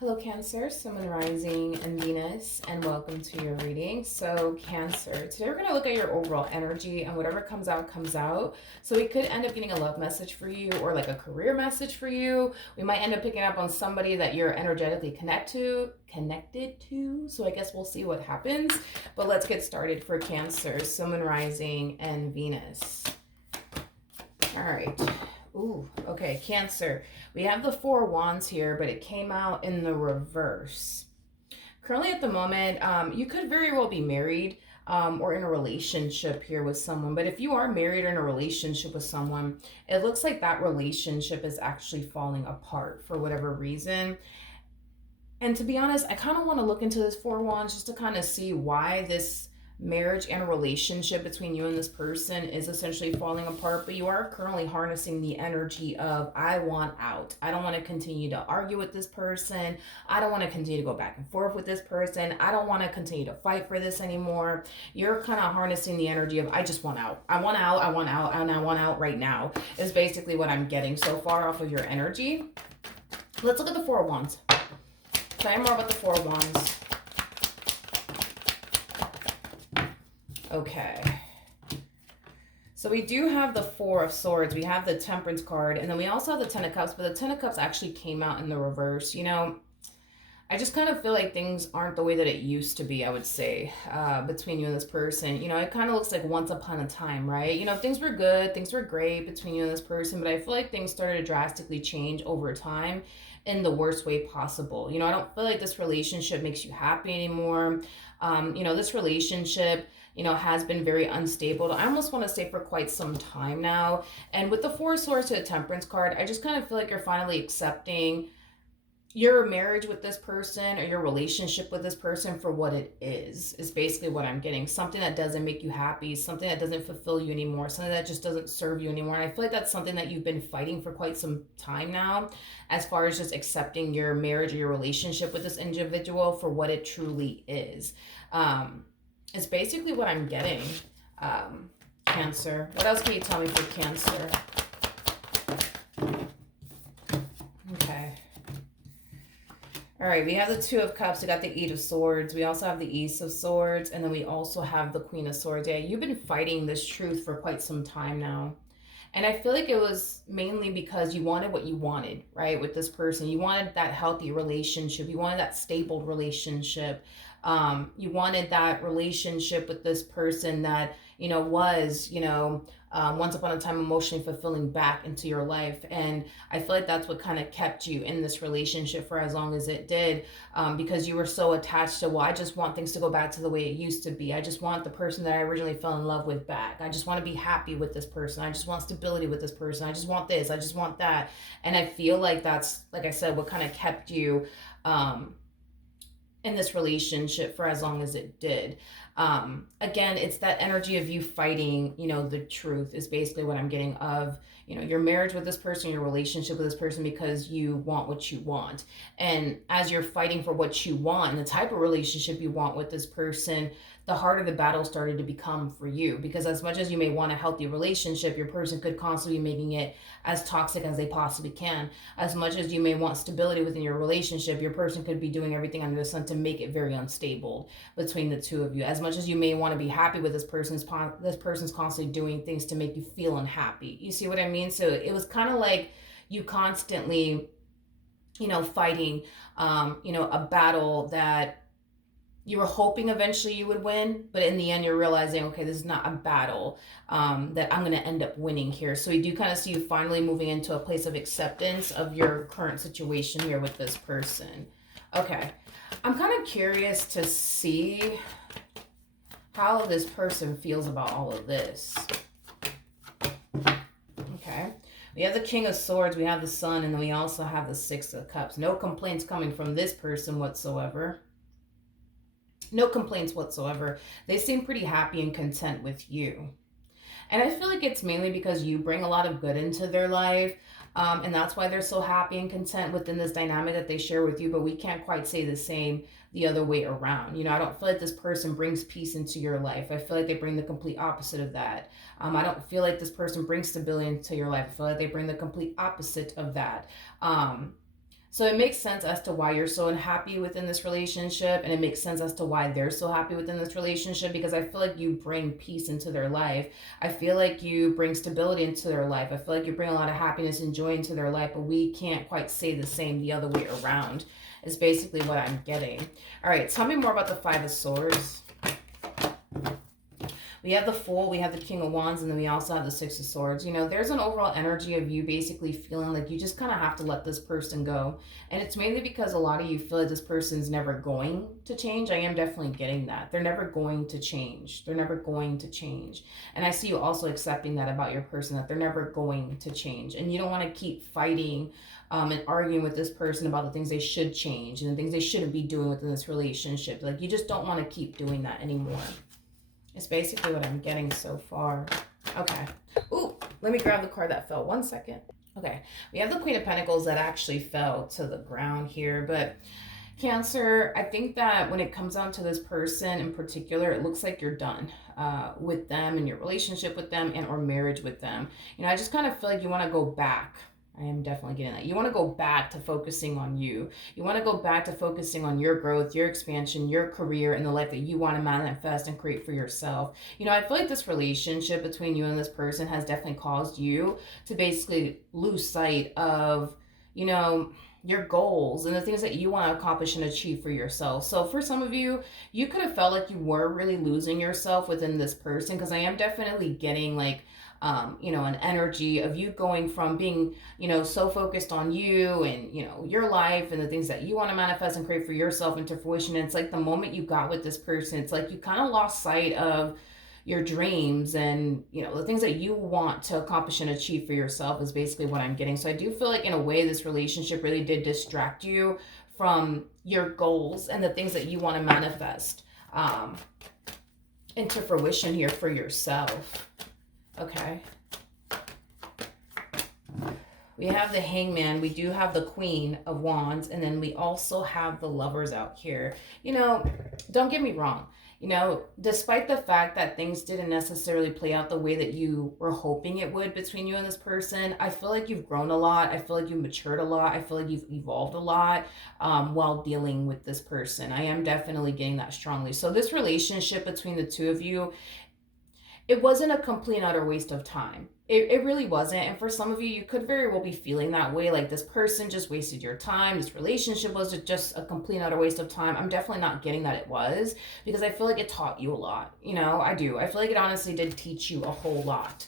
Hello, Cancer, Sun, Moon, Rising, and Venus, and welcome to your reading. So, Cancer, today we're going to look at your overall energy, and whatever comes out, comes out. So, we could end up getting a love message for you or like a career message for you. We might end up picking up on somebody that you're energetically connected to. So, I guess we'll see what happens. But let's get started for Cancer, Sun, Moon, Rising, and Venus. All right. Ooh, okay, Cancer. We have the Four Wands here, but it came out in the reverse. Currently, at the moment, you could very well be married or in a relationship here with someone. But if you are married or in a relationship with someone, it looks like that relationship is actually falling apart for whatever reason. And to be honest, I kind of want to look into this Four Wands just to kind of see why this marriage and relationship between you and this person is essentially falling apart. But you are currently harnessing the energy of, I want out. I don't want to continue to argue with this person. I don't want to continue to go back and forth with this person. I don't want to continue to fight for this anymore. You're kind of harnessing the energy of, I just want out. I want out. I want out. And I want out right now, is basically what I'm getting so far off of your energy. Let's look at the Four Wands. Tell me more about the Four Wands. Okay. So we do have the Four of Swords. We have the Temperance card. And then we also have the Ten of Cups. But the Ten of Cups actually came out in the reverse. You know, I just kind of feel like things aren't the way that it used to be, I would say, between you and this person. You know, it kind of looks like once upon a time, right? You know, things were good. Things were great between you and this person. But I feel like things started to drastically change over time in the worst way possible. You know, I don't feel like this relationship makes you happy anymore. You know, this relationship, you know, has been very unstable. I almost want to say for quite some time now. And with the Four of Swords to the Temperance card, I just kind of feel like you're finally accepting your marriage with this person or your relationship with this person for what it is basically what I'm getting. Something that doesn't make you happy, something that doesn't fulfill you anymore, something that just doesn't serve you anymore. And I feel like that's something that you've been fighting for quite some time now, as far as just accepting your marriage or your relationship with this individual for what it truly is. It's basically what I'm getting. Cancer. What else can you tell me for Cancer? Okay. All right, we have the Two of Cups. We got the Eight of Swords. We also have the Ace of Swords. And then we also have the Queen of Swords. Yeah, you've been fighting this truth for quite some time now. And I feel like it was mainly because you wanted what you wanted, right, with this person. You wanted that healthy relationship. You wanted that stable relationship. You wanted that relationship with this person that, you know, was, you know, once upon a time emotionally fulfilling back into your life. And I feel like that's what kind of kept you in this relationship for as long as it did, because you were so attached to, well, I just want things to go back to the way it used to be. I just want the person that I originally fell in love with back. I just want to be happy with this person. I just want stability with this person. I just want this. I just want that. And I feel like that's, like I said, what kind of kept you in this relationship for as long as it did. Again, it's that energy of you fighting, you know, the truth is basically what I'm getting of, you know, your marriage with this person, your relationship with this person, because you want what you want. And as you're fighting for what you want and the type of relationship you want with this person, the harder the battle started to become for you. Because as much as you may want a healthy relationship, your person could constantly be making it as toxic as they possibly can. As much as you may want stability within your relationship, your person could be doing everything under the sun to make it very unstable between the two of you. As much as you may want to be happy with this person's constantly doing things to make you feel unhappy. You see what I mean? So it was kind of like you constantly, you know, fighting, you know, a battle that you were hoping eventually you would win, but in the end you're realizing, okay, this is not a battle that I'm going to end up winning here. So we do kind of see you finally moving into a place of acceptance of your current situation here with this person. Okay, I'm kind of curious to see how this person feels about all of this. Okay, we have the King of Swords, we have the Sun, and then we also have the Six of Cups. No complaints coming from this person whatsoever. No complaints whatsoever. They seem pretty happy and content with you. And I feel like it's mainly because you bring a lot of good into their life. And that's why they're so happy and content within this dynamic that they share with you. But we can't quite say the same the other way around. You know, I don't feel like this person brings peace into your life. I feel like they bring the complete opposite of that. I don't feel like this person brings stability into your life. I feel like they bring the complete opposite of that. So it makes sense as to why you're so unhappy within this relationship, and it makes sense as to why they're so happy within this relationship, because I feel like you bring peace into their life. I feel like you bring stability into their life. I feel like you bring a lot of happiness and joy into their life, but we can't quite say the same the other way around, is basically what I'm getting. All right, tell me more about the Five of Swords. We have the Fool, we have the King of Wands, and then we also have the Six of Swords. You know, there's an overall energy of you basically feeling like you just kind of have to let this person go. And it's mainly because a lot of you feel like this person's never going to change. I am definitely getting that. They're never going to change. They're never going to change. And I see you also accepting that about your person, that they're never going to change. And you don't want to keep fighting and arguing with this person about the things they should change and the things they shouldn't be doing within this relationship. Like, you just don't want to keep doing that anymore. It's basically what I'm getting so far. Okay. Ooh, let me grab the card that fell. 1 second. Okay. We have the Queen of Pentacles that actually fell to the ground here. But Cancer, I think that when it comes down to this person in particular, it looks like you're done with them and your relationship with them and or marriage with them. You know, I just kind of feel like you want to go back. I am definitely getting that. You want to go back to focusing on you. You want to go back to focusing on your growth, your expansion, your career, and the life that you want to manifest and create for yourself. You know, I feel like this relationship between you and this person has definitely caused you to basically lose sight of, you know, your goals and the things that you want to accomplish and achieve for yourself. So for some of you, you could have felt like you were really losing yourself within this person, because I am definitely getting like, you know, an energy of you going from being, you know, so focused on you and, you know, your life and the things that you want to manifest and create for yourself into fruition. And it's like the moment you got with this person, it's like you kind of lost sight of your dreams and, you know, the things that you want to accomplish and achieve for yourself is basically what I'm getting. So I do feel like in a way this relationship really did distract you from your goals and the things that you want to manifest into fruition here for yourself. Okay. We have the Hangman. We do have the Queen of Wands. And then we also have the Lovers out here. You know, don't get me wrong. You know, despite the fact that things didn't necessarily play out the way that you were hoping it would between you and this person, I feel like you've grown a lot. I feel like you've matured a lot. I feel like you've evolved a lot while dealing with this person. I am definitely getting that strongly. So this relationship between the two of you, it wasn't a complete and utter waste of time. It really wasn't. And for some of you, you could very well be feeling that way. Like this person just wasted your time. This relationship was just a complete and utter waste of time. I'm definitely not getting that it was, because I feel like it taught you a lot. You know, I do. I feel like it honestly did teach you a whole lot.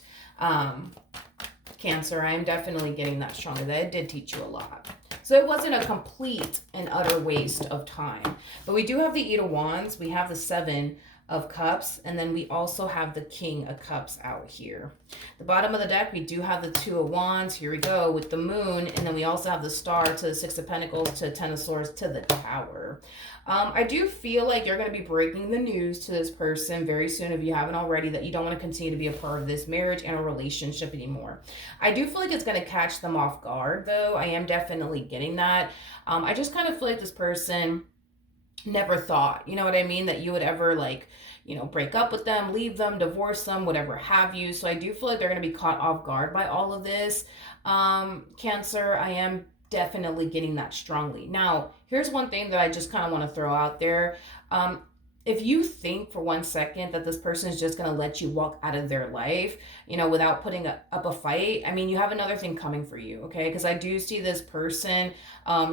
Cancer, I am definitely getting that strongly, that it did teach you a lot. So it wasn't a complete and utter waste of time. But we do have the Eight of Wands. We have the Seven of Cups, and then we also have the King of Cups out here. The bottom of the deck, we do have the Two of Wands. Here we go with the Moon, and then we also have the Star to the Six of Pentacles to Ten of Swords to the Tower. I do feel like you're going to be breaking the news to this person very soon, if you haven't already, that you don't want to continue to be a part of this marriage and a relationship anymore. I do feel like it's going to catch them off guard, though. I am definitely getting that. I just kind of feel like this person never thought, you know what I mean, that you would ever, like, you know, break up with them, leave them, divorce them, whatever have you. So I do feel like they're going to be caught off guard by all of this. Cancer, I am definitely getting that strongly. Now, here's one thing that I just kind of want to throw out there. If you think for 1 second that this person is just going to let you walk out of their life, you know, without putting up a fight, I mean, you have another thing coming for you, okay? Because I do see this person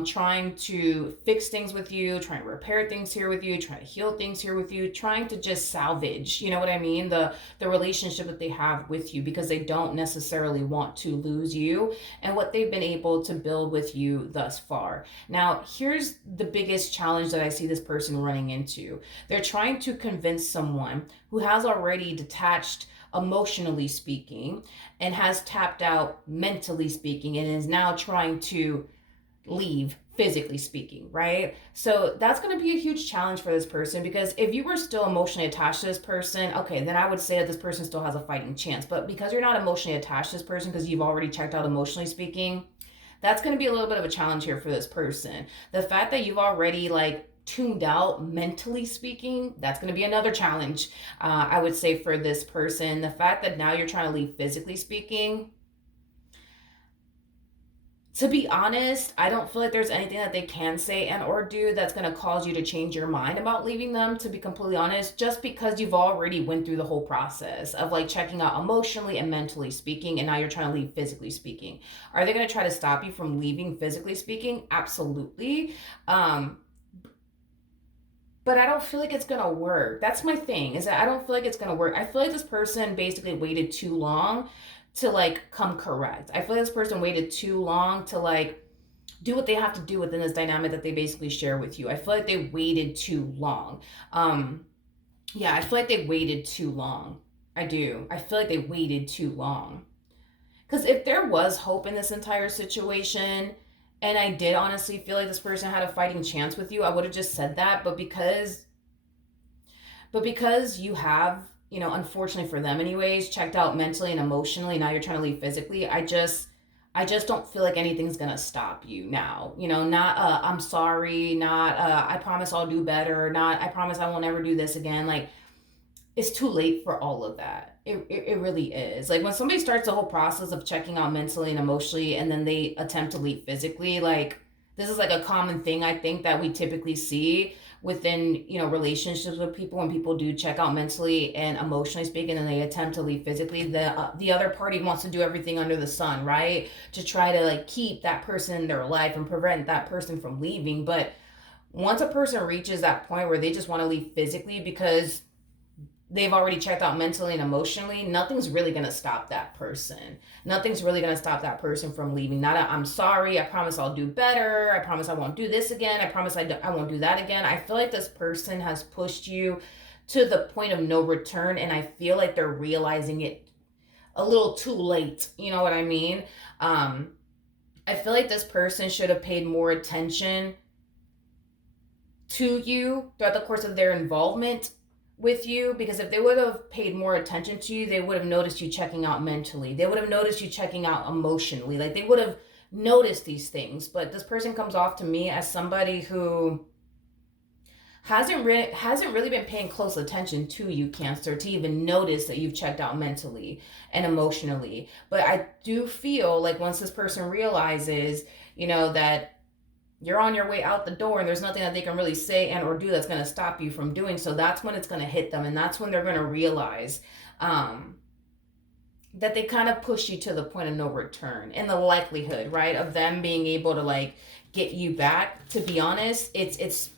trying to fix things with you, trying to repair things here with you, trying to heal things here with you, trying to just salvage, you know what I mean, the relationship that they have with you, because they don't necessarily want to lose you and what they've been able to build with you thus far. Now, here's the biggest challenge that I see this person running into. They're trying to convince someone who has already detached emotionally speaking and has tapped out mentally speaking and is now trying to leave physically speaking, right? So that's going to be a huge challenge for this person, because if you were still emotionally attached to this person, okay, then I would say that this person still has a fighting chance. But because you're not emotionally attached to this person, because you've already checked out emotionally speaking, that's going to be a little bit of a challenge here for this person. The fact that you've already like tuned out mentally speaking, that's going to be another challenge, I would say, for this person. The fact that now you're trying to leave physically speaking, to be honest, I don't feel like there's anything that they can say and or do that's going to cause you to change your mind about leaving them, to be completely honest, just because you've already went through the whole process of like checking out emotionally and mentally speaking, and now you're trying to leave physically speaking. Are they going to try to stop you from leaving physically speaking? Absolutely. Um, but I don't feel like it's gonna work. That's my thing, is that I don't feel like it's gonna work. I feel like this person basically waited too long to like come correct. I feel like this person waited too long to like do what they have to do within this dynamic that they basically share with you. I feel like they waited too long. Um, yeah, I feel like they waited too long. I do. I feel like they waited too long. Because if there was hope in this entire situation, and I did honestly feel like this person had a fighting chance with you, I would have just said that. But because you have, unfortunately for them anyways, checked out mentally and emotionally, now you're trying to leave physically, I just don't feel like anything's gonna stop you now. Not I'm sorry, not I promise I'll do better, not I promise I won't ever do this again. Like, it's too late for all of that. It really is. Like when somebody starts the whole process of checking out mentally and emotionally and then they attempt to leave physically, like this is like a common thing I think that we typically see within, relationships with people. When people do check out mentally and emotionally speaking and they attempt to leave physically, the other party wants to do everything under the sun, right? To try to like keep that person in their life and prevent that person from leaving. But once a person reaches that point where they just want to leave physically because they've already checked out mentally and emotionally, nothing's really going to stop that person. Nothing's really going to stop that person from leaving. Not a, I'm sorry, I promise I'll do better, I promise I won't do this again, I promise I won't do that again. I feel like this person has pushed you to the point of no return, and I feel like they're realizing it a little too late. You know what I mean? Um, I feel like this person should have paid more attention to you throughout the course of their involvement with you, because if they would have paid more attention to you, they would have noticed you checking out mentally, they would have noticed you checking out emotionally, like they would have noticed these things. But this person comes off to me as somebody who hasn't really been paying close attention to you, Cancer, to even notice that you've checked out mentally and emotionally. But I do feel like once this person realizes, that you're on your way out the door and there's nothing that they can really say and or do that's going to stop you from doing so, that's when it's going to hit them, and that's when they're going to realize um, that they kind of push you to the point of no return, and the likelihood, right, of them being able to like get you back. To be honest, it's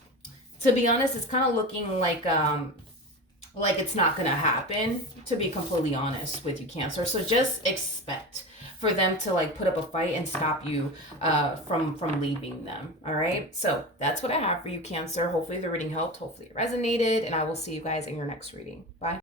kind of looking like it's not gonna happen, to be completely honest with you, Cancer. So just expect for them to like put up a fight and stop you from leaving them. All right, so that's what I have for you, Cancer. Hopefully the reading helped, hopefully it resonated, and I will see you guys in your next reading. Bye.